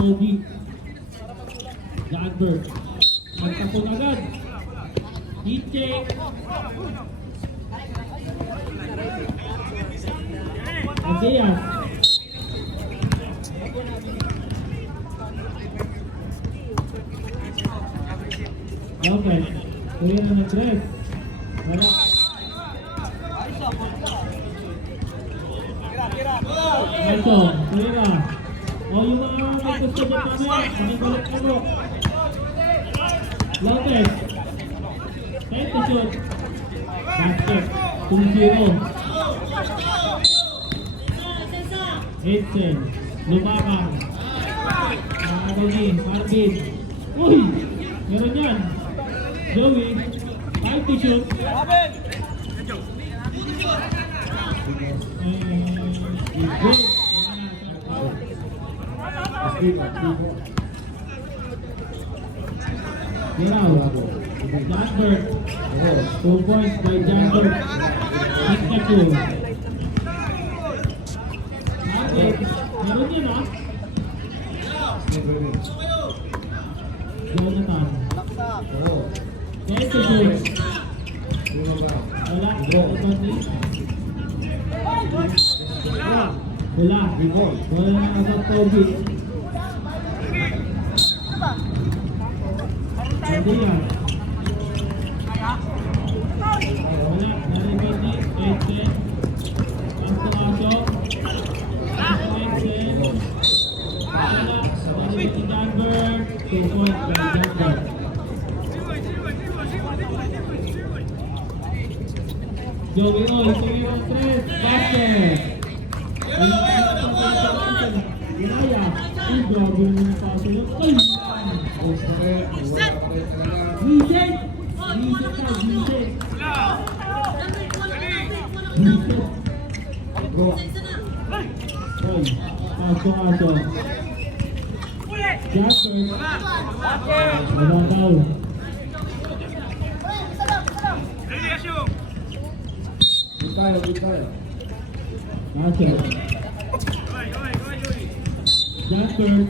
Toby. Janberg. Nagtapon agad. Hitcheck. Andreas. Lopez. Kuya na nag-dress. Harap. Nelson. Kuya. O yung mga may gusto dyan namin. Panibalit na mo. Lopez. Time to shoot. Basket. 2-0. Edson. Lumakang. Marvin. Uy! Meron yan. Joey. Time to shoot. Janberg. 2 points by Janberg. Pikachu. Meron yan ha? Jonathan. Time to shoot. Wala. Wala na sa Toby. Hindi yan. Wala. Narimiti. Edson. Pasok. Edson. Wala. Narimiti Janberg. 2 points by Janberg. Joey Oy, sige ang 3. Basket. Ginaya. Ang grabe yung paso yun. Ay! Reset! Reset ka, reset. Oy, kaso. Jasper. Wala daw. Tayo. Jasper.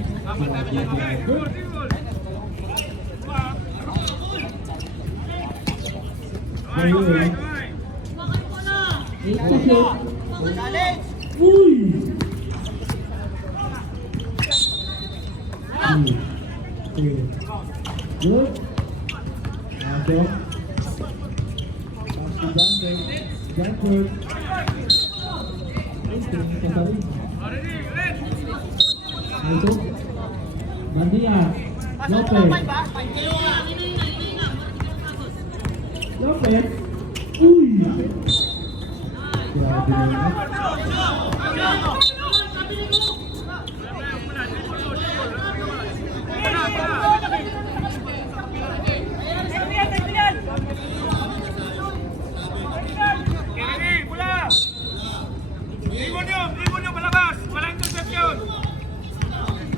Uy! Good. Janberg. Ito. Bandia. Lopez. Uy! Grabe na. Ibon nyo palabas! Walang interception!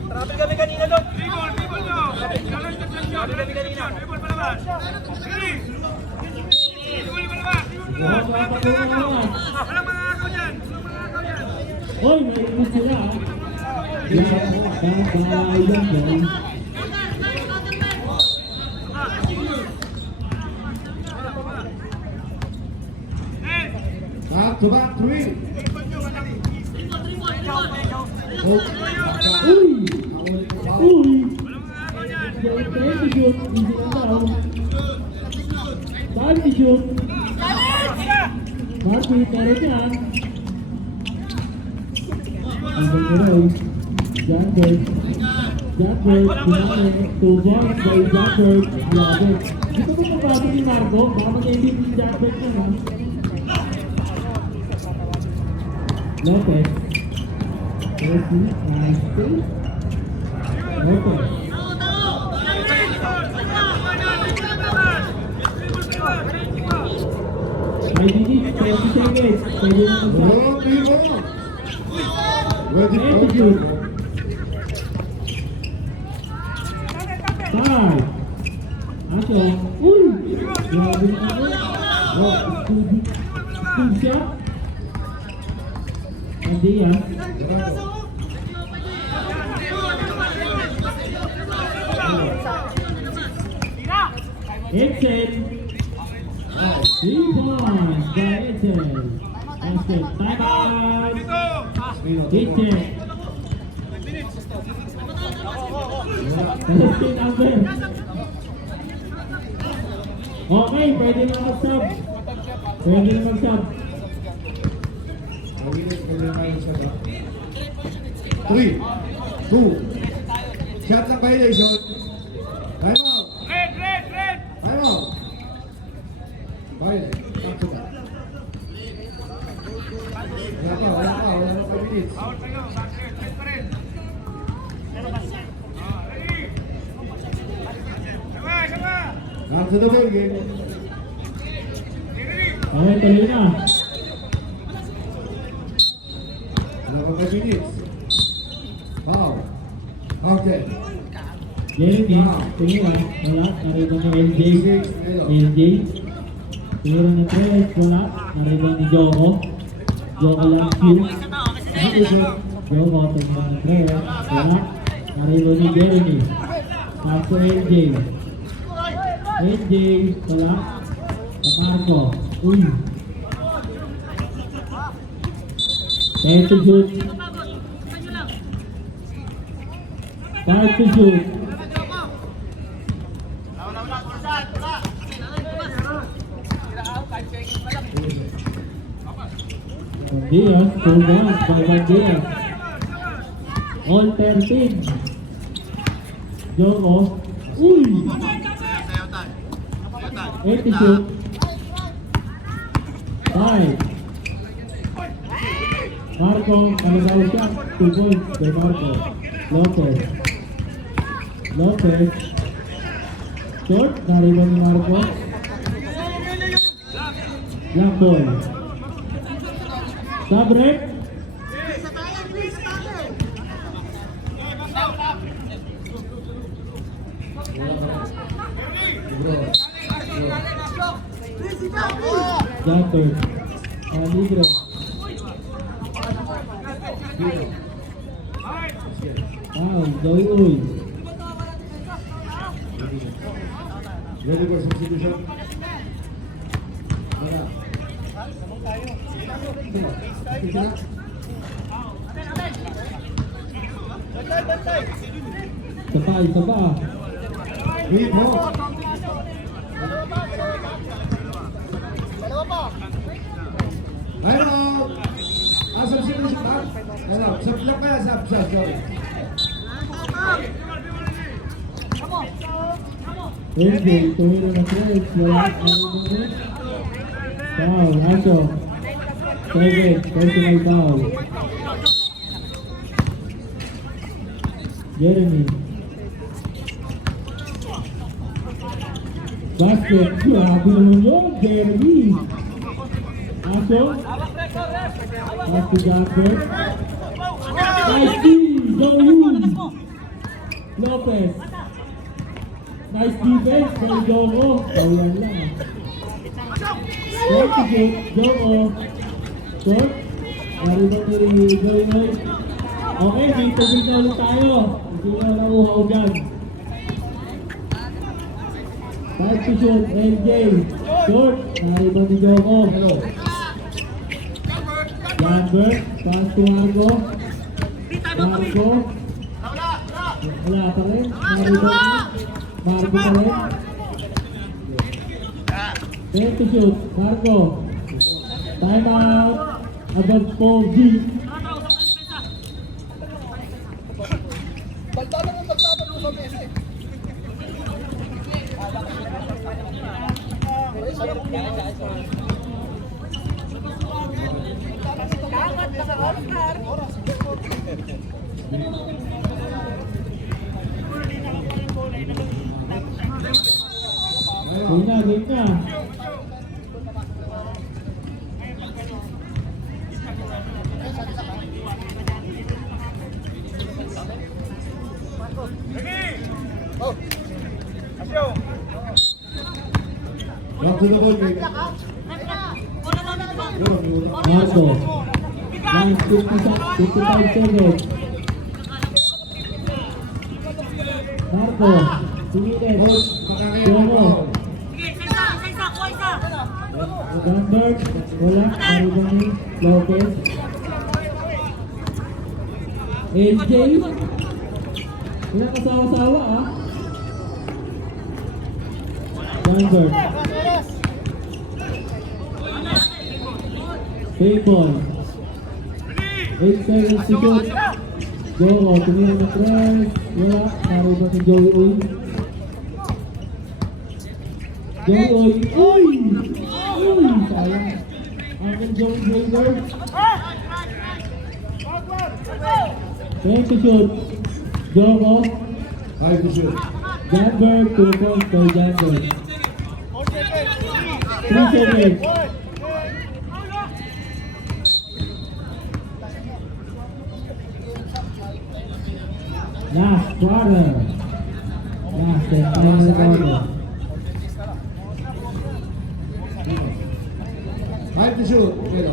Traffic kami kanina doon! Ibon nyo! Walang interception! Ibon palabas! Sige! Ibon palabas! Walang mga akaw dyan! Hoy, may ibon sila. To back 3. Uy! Time to shoot. Marvin, meron yan. Janberg. Binali. 2 points by Janberg. Grabe. Dito po pagbabi ni Marco. Baka mag-edit ni Janberg naman. Lopez. Lopez. May digit, 20 seconds. Pwede na mag-stop. Ready Time to to shoot. shoot. 5. Aso. Uy! Grabe na ako. Good shot. Hindi yan. Edsel. 3 points by Edsel. Basket. Time out. Dito. Edsel. 17 number. Okay, pwede na mag-sub. Pwede na mag-sub. 3, 2. Shot lang violation. Time out. Red, red, red. Time out. Violate. Back to back. Wala pa, 5 minutes. Out pa yun. Basket. Red pa rin. Ready. Sama. Back to the ball game. Ready. Okay, tuloy na. Wala pa 5 minutes. Foul. Okay. Jeremy, tingnan. Wala. Narito ni LJ. LJ. Tingnan ni Tres. Wala. Narito ni Joko. Joko lang shoot. Joko, tingnan ni Tres. Wala. Narito ni Jeremy. Pass to LJ. LJ. Wala. Marco. Uy. 10 to shoot. 5 to shoot. Bandias, full gas by Bandias. All 13. Joko. Uy! 8 to shoot. 5. Marco, naligaw siya. 2 points kay Marco. Lopez. Lopez. Short, nariban ni Marco. Black ball. Sabrek. Jumper. Libre. Wow, Joey. Ready for substitution? Wala. Sige na. Isa pa. Beat mo. Hello. Substitution. Hello. Sub lang kaya, sub. Sorry. LJ, tumiro na Tres. Wala. Foul, Aso. 7, personal foul. Jeremy. Basket. Grabe naman yun, Jeremy. Aso. Pass to Jasper. Nice D. Joey. Lopez. Nice defense kay Joko. Tawlan lang. Short to shoot. Joko. Short. Narito ni Joy. Okay, dito ulit tayo. Hindi na nauhaw dyan. 5 to shoot. LJ. Short. Narito ni Joko. Lambert. Pass to Marco. Marco. Wala pa rin. Narito ni Marco pa rin. 10 to shoot. Marco. Time out. Abad po. G. Game na. Back to the ball game. Marco. Line 55 seconds. Marco. Tumingin. Boss, makakaya ng Joko. foul. Gunberg, wala. Maribani, Lopez. AJ. Wala kasawa-sawa ah. Gunberg. Payball. 8 seconds to shoot. Goro, tumira na press. Wala. Maribani, Joey Uy. Joey Uy. Uy! Uy! Sayang. Akin Joey Blazer. Thank you, shoot. Joko. Five to shoot. Janberg to the post by Janberg. 3 seconds. Last quarter. Last and final quarter. Five to shoot. Pero.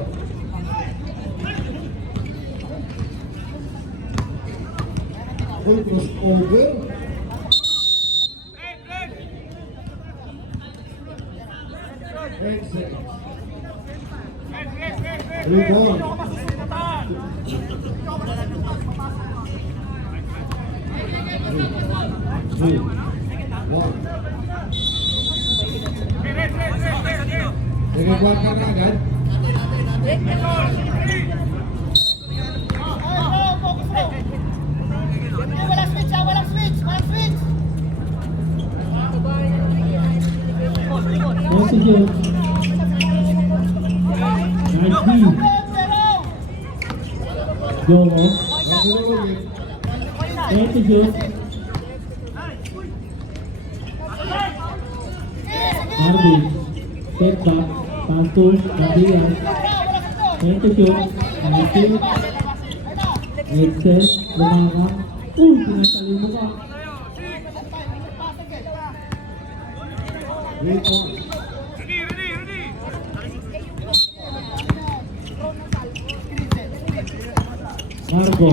Uy, cross over. Eight seconds. Three ball. Three. One. Nagagawa ka na agad? Walang switch ah, walang switch, walang switch. Thank you, shoot. Nice D. Joko. Thank you, shoot. Arby. Step back. Pass to Padilla. Thank you, shoot. Nice D. Excel. Lumakang. Pinasali mo ka. Three points. Marco.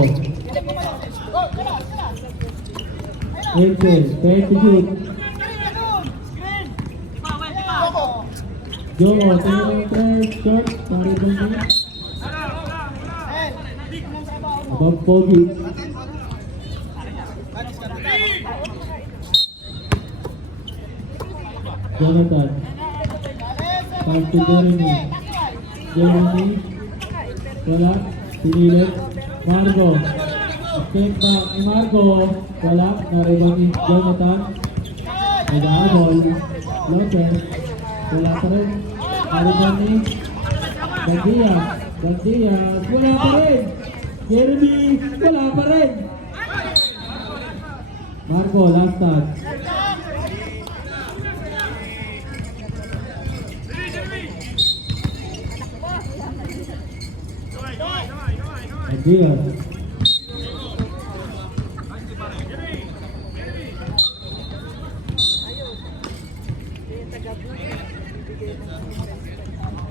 Excel. Thank you, shoot. Joko. Thank you, press. Short. Maribani. Above Pogi. Jonathan. Pass to Jeremy. Jeremy. Wala. Pinilit. Marco. Step back ni Marco. Wala. Naribani. Jonathan. Nag-aabol. Lopez. Wala pa rin. Naribani. Gandias. Gandias. Wala pa rin. Jeremy. Wala pa rin. Marco. Last touch. Gandias.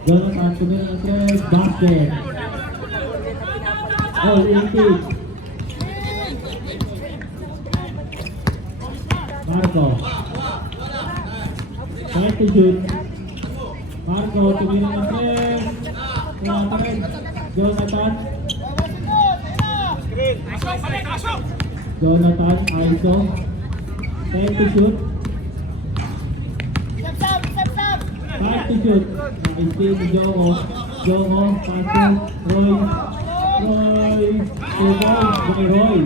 Jonathan tumira ng tres, basket. All 18. Marco. Try to shoot. Marco tumira ng tres. Wala pa rin. Jonathan. Jonathan, ISO. Try to shoot. Try to shoot. Nice team, Joko. Joko, passes. Roy. Roy. Survive by Roy.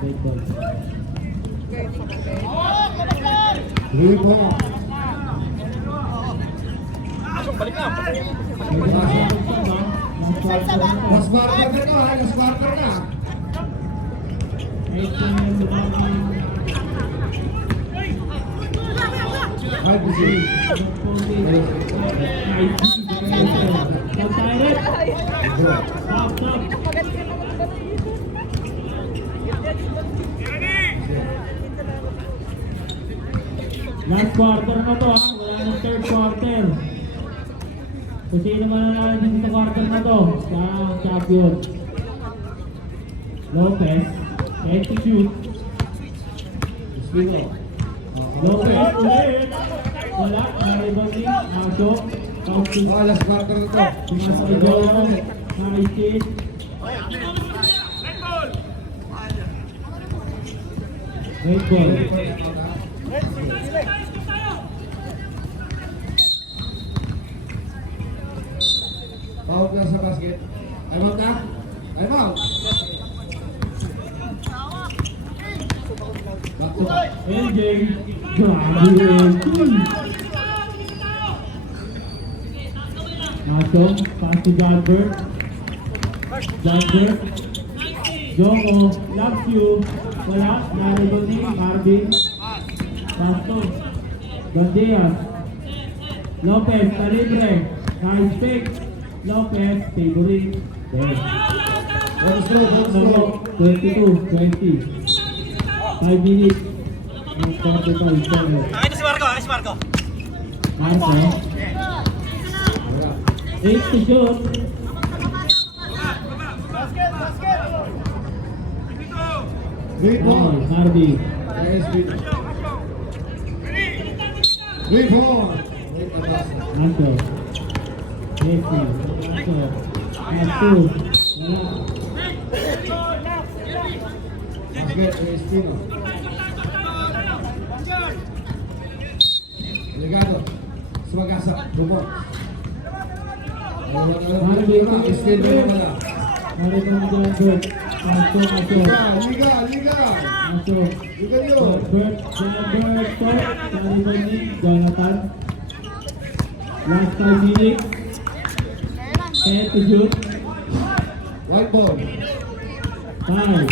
Great ball. Three points. Last quarter na to, ha? Last quarter na. Five to shoot. Last quarter na to ha, wala na third quarter. Kung sino man nanalo sa quarter na to, siya ang champion. Lopez, 10 to shoot. Spino. Lopez ulit. Wala. Na-rebounding. Aso. Couching. Oh, last quarter na to. Pumasok kay Jono. Na-assist. Red ball. Red ball. Out na sa basket. Time out na. Time out. Back to back. LJ. Grabe LJ. Aso. Pass to Jalbert. Jalbert. Joko. Loves you. Wala. Na-rebounding. Marvin. Pass to Gandias. Lopez. Talibre. Nice pick. Lopez. Favoring. There. Bonus throw, bonus throw. 22-20. 5 minutes. 45 seconds. Akin si Marco, akin si Marco. Marco. Wala. 8 to shoot. Basket, basket. Three Oh, ball. Harvey. Yes, three ball. Wait, atas. Anto. Messi. Anto. Anto. Wala. Basket, Espino. Delegado. Sumagasa. Dumont. Harvey. Espino na wala. Harvey ng Jalbert. Anto. Anto. Liga, liga. Anto. Liga yun. Jalbert. Jalbert. Taliban Jonathan. Last 5 minutes. 10 to shoot. White ball. 5.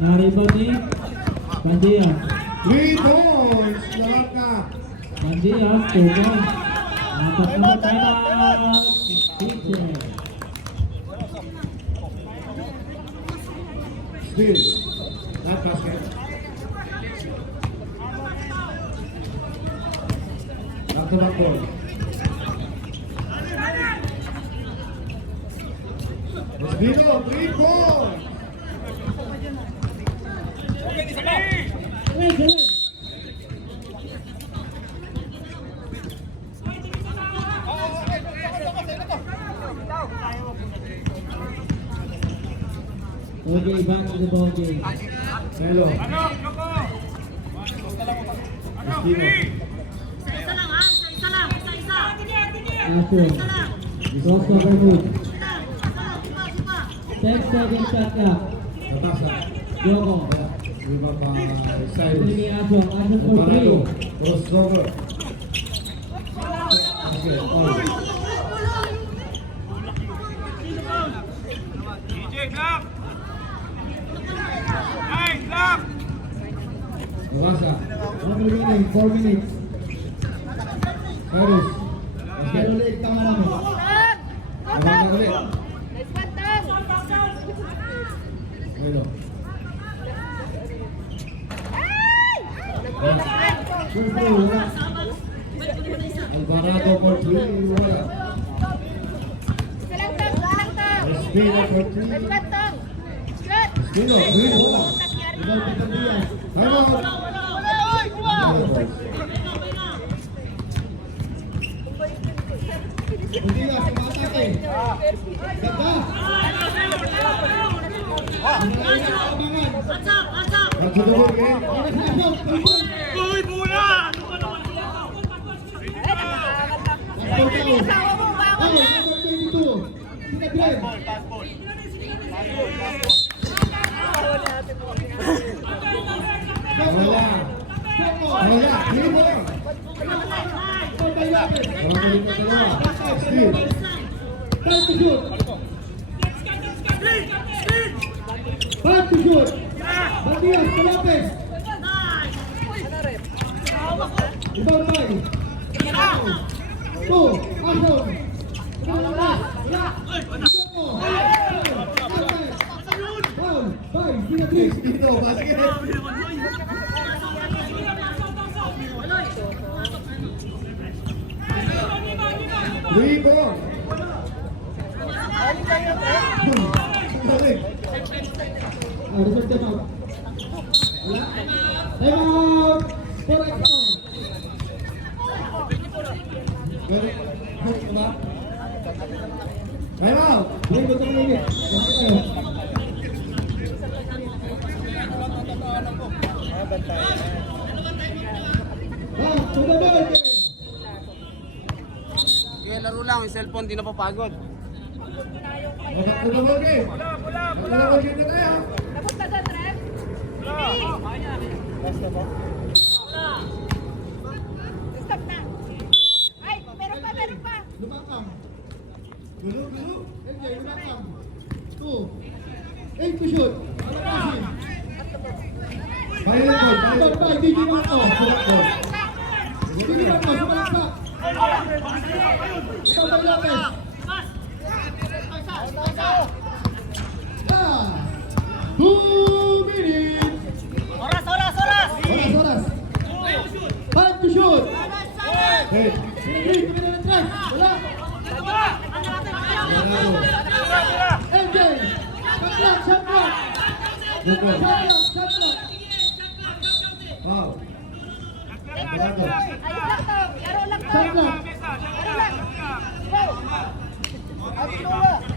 Na-rebounding. Gandias. 3 points. Lahat na. Gandias. Tuga. Apat na timeout. Teacher. Steal. Not basket. Back to back ball. Espino, 3 points. Okay, back to the ball game. Melo. Ano, Joko? Espino. Isa lang ha, isa lang, isa. Aso. Crossover move. Isa. 10 seconds shot clock. Tatas na. Yoko. Lima pa Uli Cyrus. ni Aso. Aso for Parado. 3. Crossover. Basket. All. DJ, lock. Hey, lock. Nabasa. 1 remaining. 4 minutes. Cyrus. Pero Basket. ulit ka marami. Nabasa ulit. Melo. First row. Wala. Alvarado for 3. Wala. Espino for 3. Espino, 3 ball. Ibang Gandias. Time out. Gandias. Sumatake. Ganda. Back to the ball game. Uy, bola! Ano ba naman Wala. Wala. 3 ball. Maraming na dalawa. Steal. Time to shoot. Time to shoot. Gandias to Lopez. Ibang bay. 2. Action. Foul. Bye. Sinatri. Espino, basket. Three ball. Balik. Result them out. Wala. Time out. For extra. Pwede. Wala. Time out. Play mo ito ulit. Back to the ball game. Kaya laro lang, yung cellphone, di na papagod. Back to the ball game. Pula, Back to the ball game na tayo. Napunta sa trap. Stop na. Ay, meron pa, meron pa. Lumakam. Gulo. MJ, lumakam. 2. 8 to shoot. Alakasin. Violent ball. Violent ball. DJ Marco. Sulat ball. DJ Marco. Sumalaksak. Ikaw ba Lopez? Ah. 2 minutes. Oras, oras, oras. Oras. 5 to shoot. Hey. Sinigri, kumina ng tres. Wala. MJ. Shot clock. Shot clock. Wow. Bravo. Ayun lang to. Laro lang to. Shot clock. Laro lang. Go.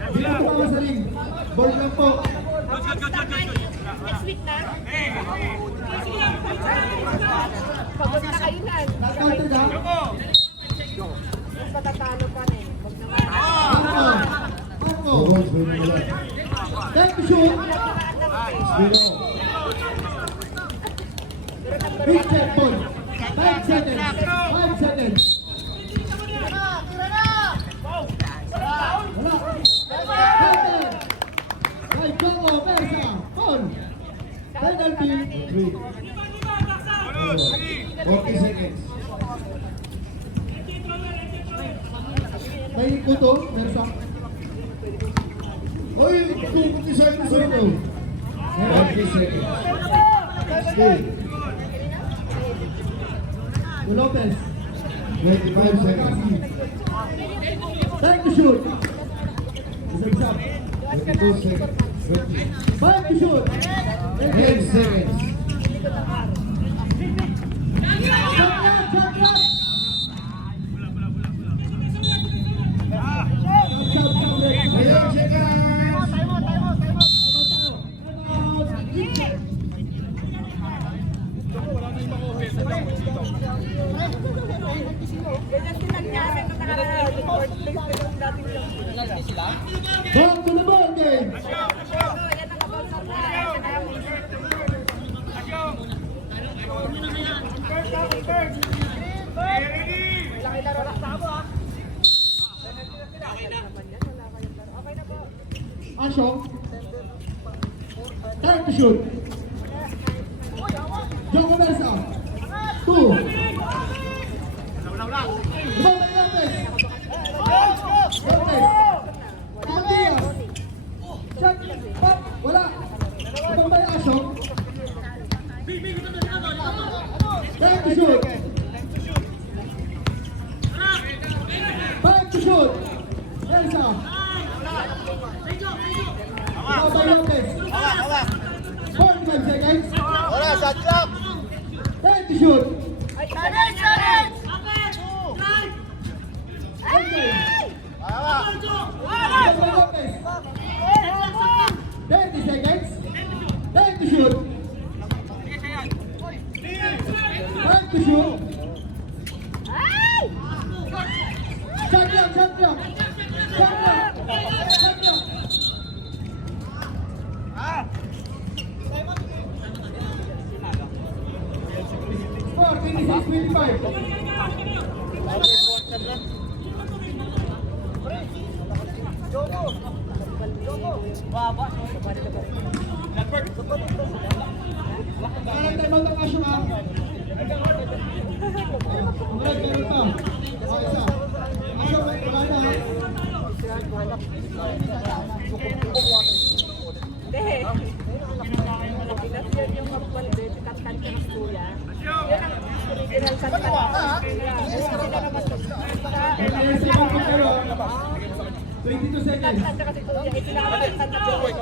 Hindi na tumama sa ring. Ball lang po. Next week na. Pagod na kayo na. Counter ka. Mas matatalo pa na eh. Huwag naman. Marco. Time to shoot. Big check ball. 5 seconds. 5 seconds. Wala. Counter. Kay Joko Mesa. Ball. Penalty. 40 seconds. May kuto. Meron. Oy, 20 seconds. 30 seconds. Still. Lopez. 25 seconds. Time to shoot. Isa. 22 seconds. 5 to shoot. 10 seconds. Shot clock. Ayun, seconds. Ganyan din nangyari nung nakaka-report place na yung dating yung Back to the ball game. yan ang kabonsor na. Laki laro lang sa abo ah. Okay na po. Ashong. Time to shoot. Joko Mesa. 2. Lopez. Matias. Shot. Pop. Wala. Ibang ba yung Ashong? Time to shoot. 5 to shoot. Elsa. Ibang ba Lopez? 45 seconds. Wala, shot clock! Time to shoot. Challenge! Challenge! Okay. Wala! Ibang ba Lopez? 30 seconds. Time to shoot. 5 to shoot. Shot clock. Shot clock. Shot clock. Shot clock. Score 26-25. Parang tayo ng Asyo ha. Congrats, meron pa. O, isa. Asyo, may kumana ha. Hindi. Pinas yan yung kapwalde, pitatkan ka ng kuya. Yan ang original kanta. Okay, second pick kayo. 22 seconds. Kanta kasi kuya, itinakatan ka ng kuya.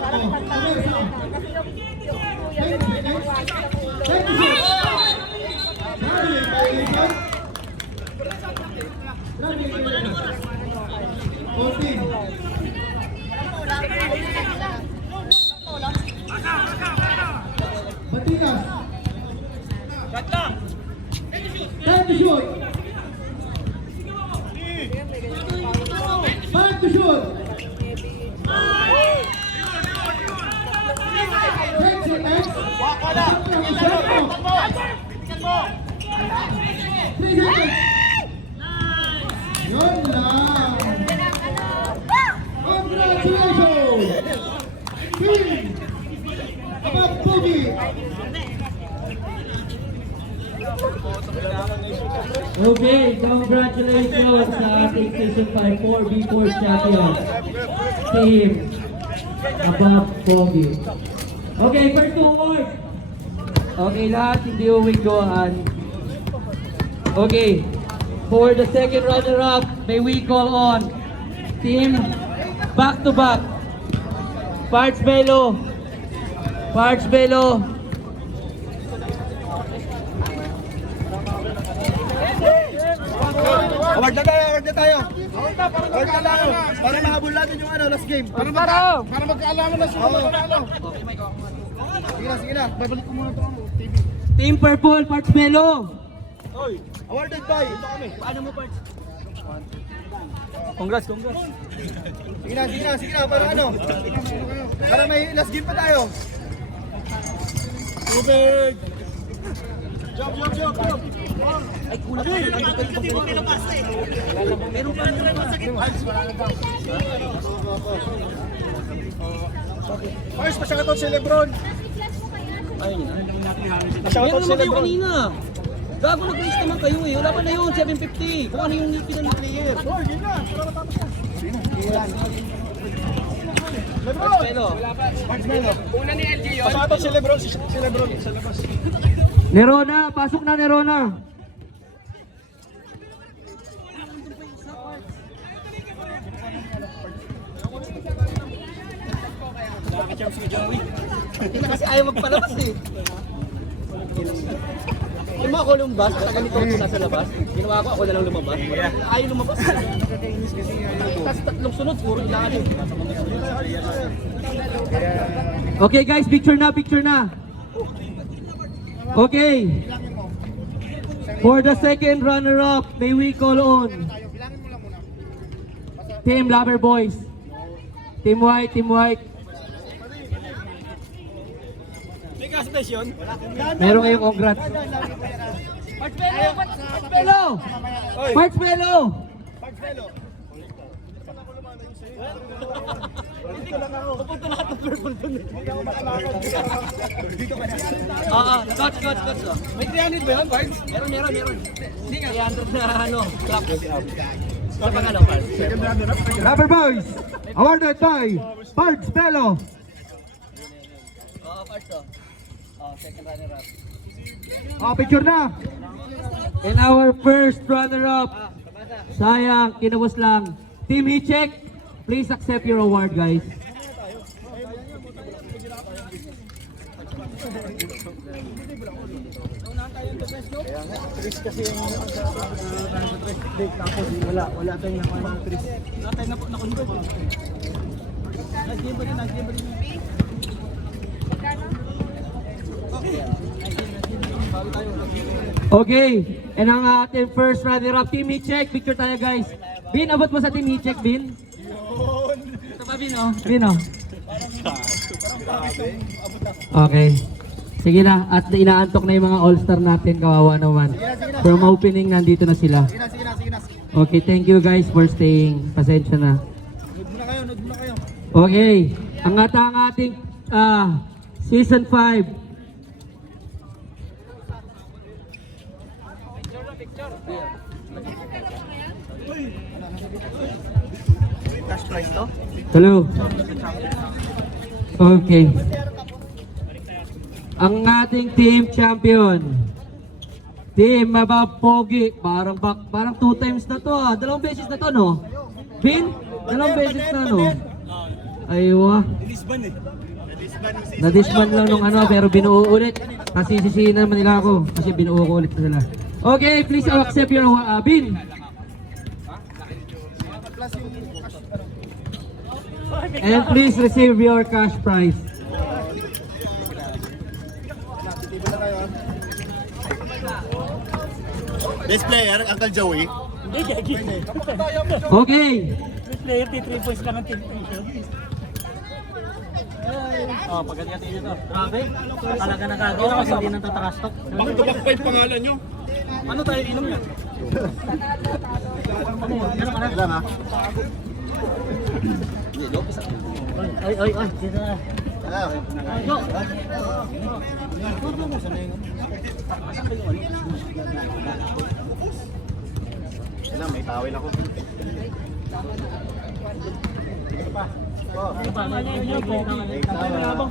Parang kanta ng Selena. Kasi yung kuya, nagpapawag sa ulo. Take the shot. Traveling violation. Traveling violation. 14. Batinas. Time to shoot. Time to shoot. 10 seconds. 3 seconds. Yun lang. Congratulations. Team Abang Pogi. Okay, congratulations sa ating Season 5 4v4 champion. Team Abang Pogi. Okay, first two awards. Okay, lahat hindi uwinggoan. Okay, for the second runner-up, may we call on Team Back-to-Back. Parts Belo. Parts Belo. Award na tayo, award na tayo. Award na tayo. Para mahabol natin yung last game. Para magkaalaman na sila ano. Sige na. Babalik ko muna ito. Team Purple, Parts Belo. Awarded tayo. Paano mo, Parts? Congrats. Sige na. Para ano? Para may last game pa tayo. Tubig! Jump! Ay, kulang pa. Hindi mo pinapasa eh. Meron pa. Ayos, pasyakatot si Lebron. Pasyakatot si Lebron. Gago, nag-raise naman kayo eh. Wala pa na yun, 750. Kung ano yung pinang player. Lebron! Una ni LG yun. Pasyakatot si Lebron. Si Lebron sa labas. Nerona, pasok na Nerona. Hindi na kasi ayaw magpalabas eh. Yung mga ko lumabas, sa ganito ako nasa labas. Ginawa ko, ako na lang lumabas. Ayaw lumabas. Tapos tatlong sunod, puro ilaan eh. Okay guys, picture na. Okay. For the second runner-up, may we call on Team Lover Boys. Team White. May kasbes yun? Meron kayong congrats. Parts Belo! Pupunta lahat ng purple dun eh. Coach. May 300 ba yun, Bards? Meron. Hindi nga. 300 na ano, clap. Sa pangalaw, Bards. Lover Boys. Awarded by Parts Belo. Oo, Bards oh. Second runner-up. Picture na. And our first runner-up, sayang, kinabos lang. Team Hichek, please accept your award guys. Wala tayong nakuha ng Chris. Wala tayong nakunod. Last game ba din? Okay, and ang ating first runner-up, Team Hichek, picture tayo guys. Bin, abot mo sa Team Hichek, Bin? Ito pa, Bin, oh. Bin, oh. Okay. Sige na, at inaantok na yung mga all-star natin, kawawa naman. From opening, nandito na sila. Sige na. Okay, thank you guys for staying. Pasensya na. Nod muna kayo. Okay, ang ating Season 5. Cash prize to? Hello. Okay. Ang ating team champion, Team Mabapogi, parang 2 times na to ah. 2 beses na to no? Bin? 2 beses na no? Aywa. Na-disband lang nung ano pero binuo ulit. Kasi sisihin naman nila ako kasi binuo ko ulit sila. Okay, please accept your bin. And please receive your cash prize. Best player, Uncle Joey. Okay. Player, 3 points lang ang team. Oh, pagkatiyan ito. Grabe. Talaga nakagawa kasi hindi nang tatakastok. Bakit to back 5 pangalan nyo? Ano tayo inom yan? Ilan ha? Ay. Dito na. Ano? Ilan, may tawil ako. Ano pa? May tawil.